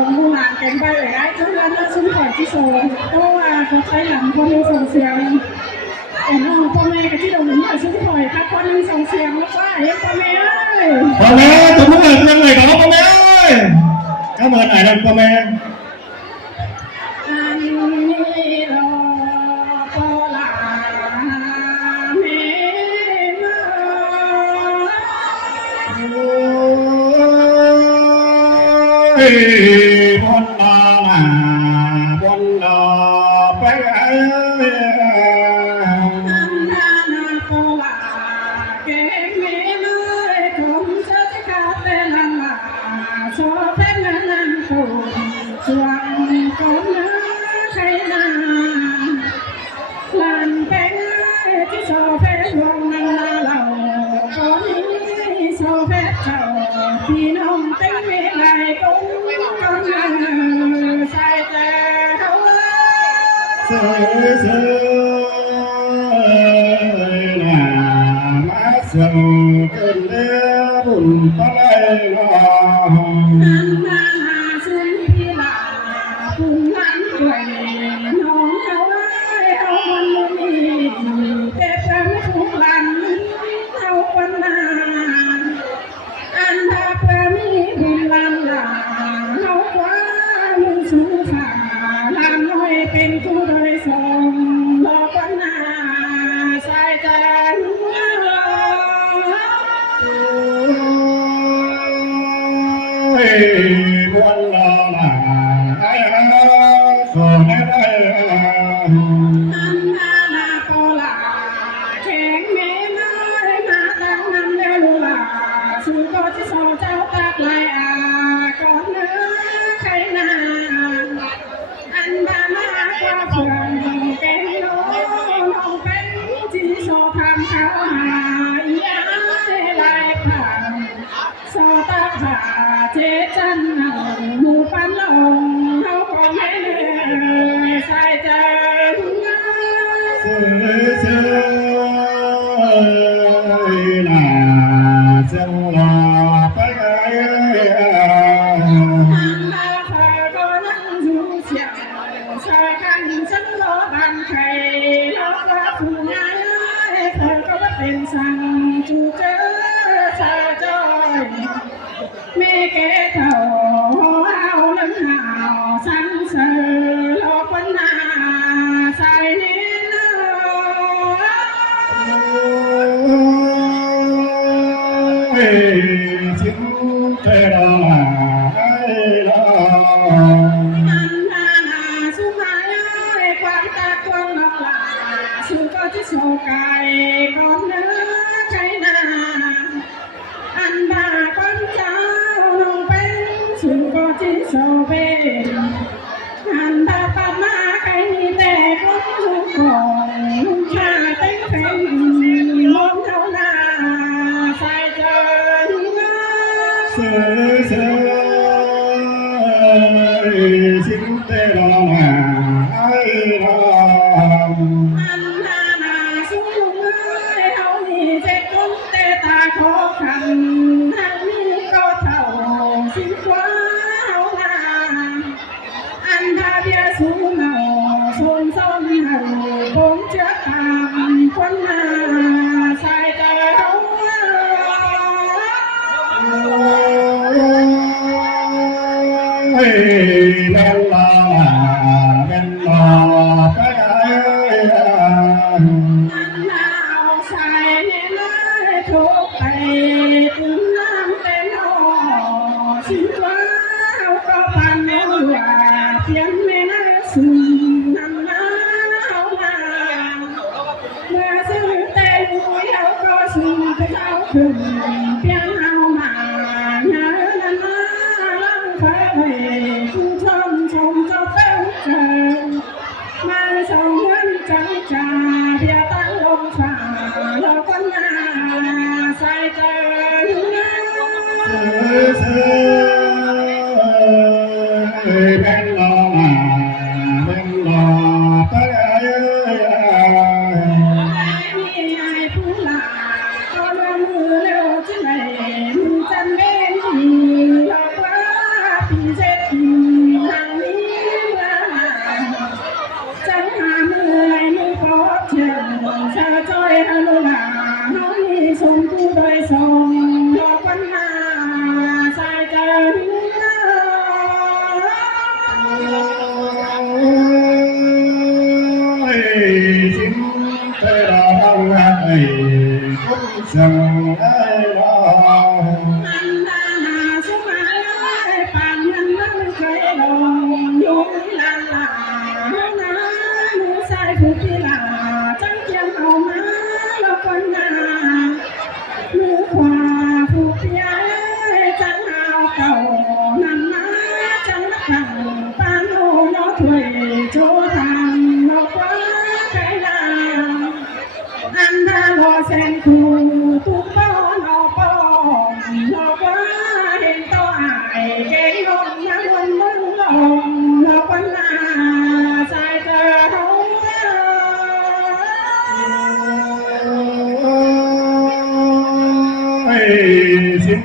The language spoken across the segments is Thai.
mua hàng kèm bay ở gái chúng ta xuống khỏi chiếc sổ có thấy lắm con đi sòng xiềng em con mẹ cái chiếc đồng ý là xuống khỏi các con đi sòng xiềng nó quá em con mẹ ơi con mẹ tôi muốn là người đó con mẹ ơi cảm ơn ai đâu con mẹ con là con phảiพี่น้องเต็มไม่ไหลกุ้งก็นั่งใส่ใจเขาเสือเสือมาเสือขึ้นเรือบุญไปลองนั่นมาซึ่งพี่ลาคุณนั้นด้วยน้องเขาเอาวันนี้เจ็บจนทุกวันเอาวันนาอันถ้าเพื่อมีบุญลันลาเอาไว้ลุงสูขาลานน้อยเป็นผู้โดยสมรอวันนาใส่ใจวันละไอ้สอนได้อันนาโกลาแข็งเมน้อยมาตั้งนำเดือลูลาสู่ก็ที่สองเจ้าตักลายก่อนเนื้อใครนาอันดามาความเพื่อนแก่น้องเป็นที่โซทำเขาหายย้ายลายผ่านโซตาผ่าเจจันหมู่ปันลงเขาก็ไม่ใส่ใจเสือเสือน่าจะรอไปไงอันนาเธอก็นั่งอยู่เสียชายกันฉันรอบันใครแล้วว่าผู้งานเธอก็ว่าเป็นสั่งจูเจอเธอจอยไม่แก่เท่าเอาเรื่องหาวสั่งเสือหลอกวันนาใส่เน้นชิมเธอละละ อันนาสุมาความตาตัวงอกลาสุก็ที่โชกายก่อนเนื้อใครนาอันดาก่อนเจ้าลงเป็นสุก็ที่โชเบอันดาปามาใครมีแต่คนทุกคนลุงชาเต็งเป็นมองเท่านาใส่ใจเสือเสือชิมเตลาไอ้ลาอันนาสุลุงเขามีเจ็ดคนแต่ตาขอคันทั้งนี้ก็เท่าสิบกว่าเอานาอันดาเบียสูงเงาสนส้มเงาผมเชื่อตามคนมาใส่ใจเขา ลาลาเป็นลาไปอันนาเอาใส่ในน้ำทุกไปถึงน้ำเต็มหอสิว่าเอาก็พันแม่หัวเพียงแม่น่าสูงน้ำน้ำเอามาเมื่อซื้อเต็มเอาก็สูงไปเอาขึ้นเพียงเอามาเนื้อนาลังไฟผู้ชมเจ้าเป็นเกินมาส่งเงินจังจ่าเพียตั้งลงฝ่าเราก็นาใส่ใจเสือเป็นลาเป็นลาไปผู้หลาก็ลงมือเร็วจะไหนจันเบนเราว่าพี่เจ็ด ลาลาน้ำมือใส่ผู้พิลาจังเกียงเอามาแล้วคนนา มือขวาผู้เปียจังเอาเก่านำมาจังนักขังปานโอโนถวยโจทางนกว่าไกลาอันดาโลเซนคูตุปอนอปอนกว่าเห็นตัวอายเก่งลงยังวันมึงลงนกว่านาใจเจอเขา สิง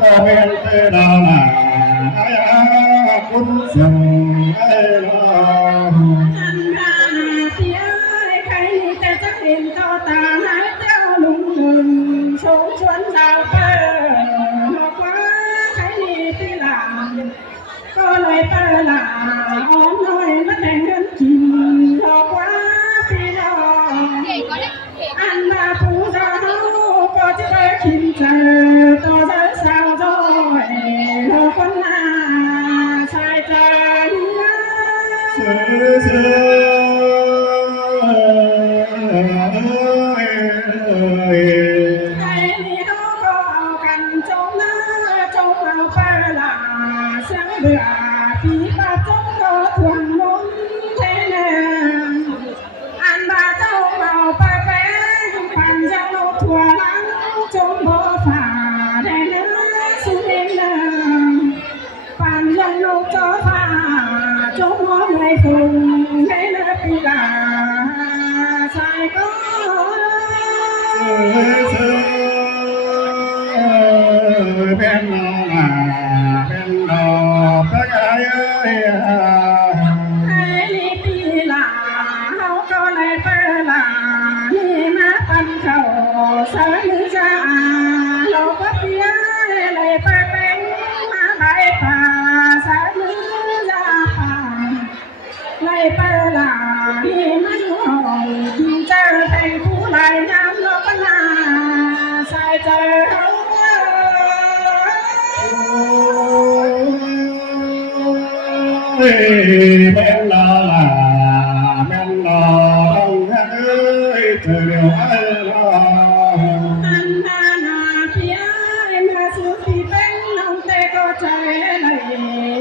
ก็เป็นเตดาลาคุณส่งให้ลอง อันดาเสียใครแต่จะเห็นต่อตาหายเจ้าลุงหนึ่งชมชวนสาวเปิดบอกว่าใครที่หลังก็เลยเปิดหลาอ้อมน้อยมาแต่งเงินกินบอกว่าพี่น้องอันดาผู้สาวก็จะไปคิดเจอต่อจะสาวจอยเราคนหน้าชายเจอ เสือเสือไอ้นี่เขาก็เอากันจงหน้าจงเอาไปละเสียงเบื่อพี่ป้าจงก็ทวงล้นเทเนอันบาเจ้าเอาไปแป้งปันจะลงทั่วหลังจงบ่ฝ่าได้เนื้อสุดเองเดิมปันยังลงจอฝ่าจงมองให้ฝุ่นให้เนื้อปีลาชายก็ เป็นนอเป็นดอกตะไคร้ ไอ้นี่ปีลาเขาก็เลยเปิดลานี่มาปันเขาเสยมือจ้าเราก็เพียเลยเปิดเป็นมาใบป่าเสยมือจ้าป่าเลยเปิดลานี่มาดูห้องกินเจอเป็นผู้ลายน้ำเราก็นาใส่เจอเขา เป็นลาลาเป็นลาต้องเอ้ยเธอเดียวไอ้ลา อันนานาเพียมาสุขีเป็นน้องแต่ก็ใจไหล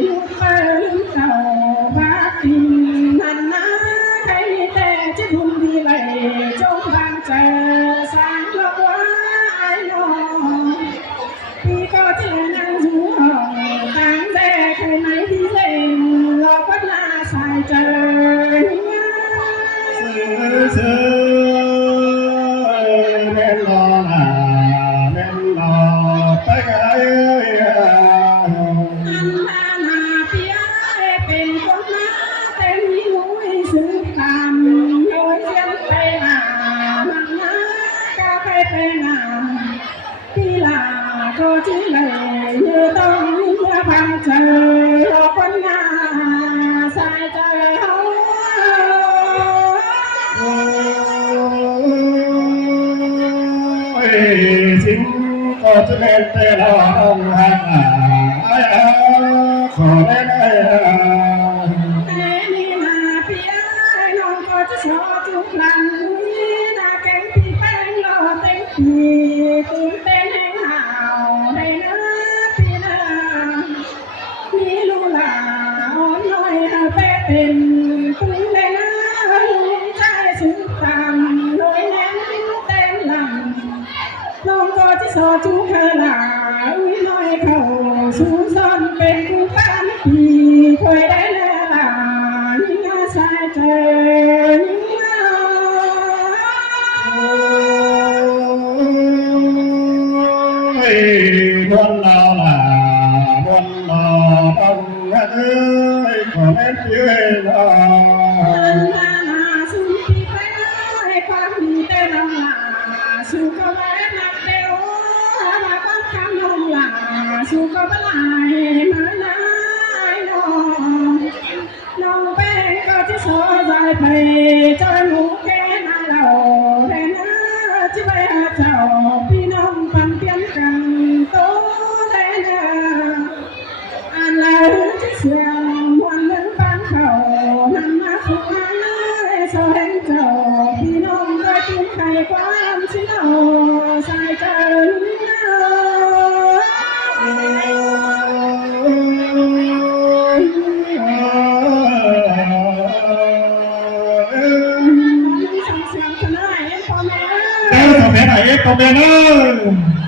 ลุกเปิลเก่าบ้ากินนันนาใครแต่จะทุ่มดีไหลจงบางเจอสร้างโลกว่าไอ้น้องพี่ก็เจอนั่งหูห้องต่างแต่ใครไหนที่เล่นเราก็น่าใส่เจอ เสือเป็นลาลาเป็นลาตะไคร้ อันนานาเปียเป็นคนมาเต็มหูสืบตามโดยเสียงไปหามันนากาไปไปหาพี่ลาก็จีเลยยืนต้องมีเมื่อพังเจอคนหน้าสายเจอเขา สิงก็จะเป็นเตลองหักขอได้ไหม ไอ้นี่มาเปียน้องก็จะชอบทุกหลังนาแกงพี่แป้งรอเต็มที่ตื่นเต้นแห่งหาวได้นะพี่นะมีลูกหลานอ่อนน้อยเอาไปเป็นคุณได้นะลุงใจสุดตามโดยแน่นเต็มหลังน้องก็จะสอจุกเธอหลาอุ้ยน้อยเขาสูงซ้อนเป็นกูป้านพี่คอยได้แล้วล่ะยิ่งอาสายเจอยิ่งมา บนลาลาบนลาต้องเอ้ยขอเล่นเยอะลา อันนานาสุขีไปให้ความดีแต่น้องหลาสุขก็ไว้นักเดียวมาต้องคำน้องหลาสุขก็ไม่ลายมาหน้ายน้องน้องแป้งก็จะสอใจไปจนหนูแค่นาเราแต่นะจะไปหาเจ้าพี่น้องปันเพียงกันโตได้นะอันเราจะเสื่อมวันหนึ่งปันเข ตบมือเนอะ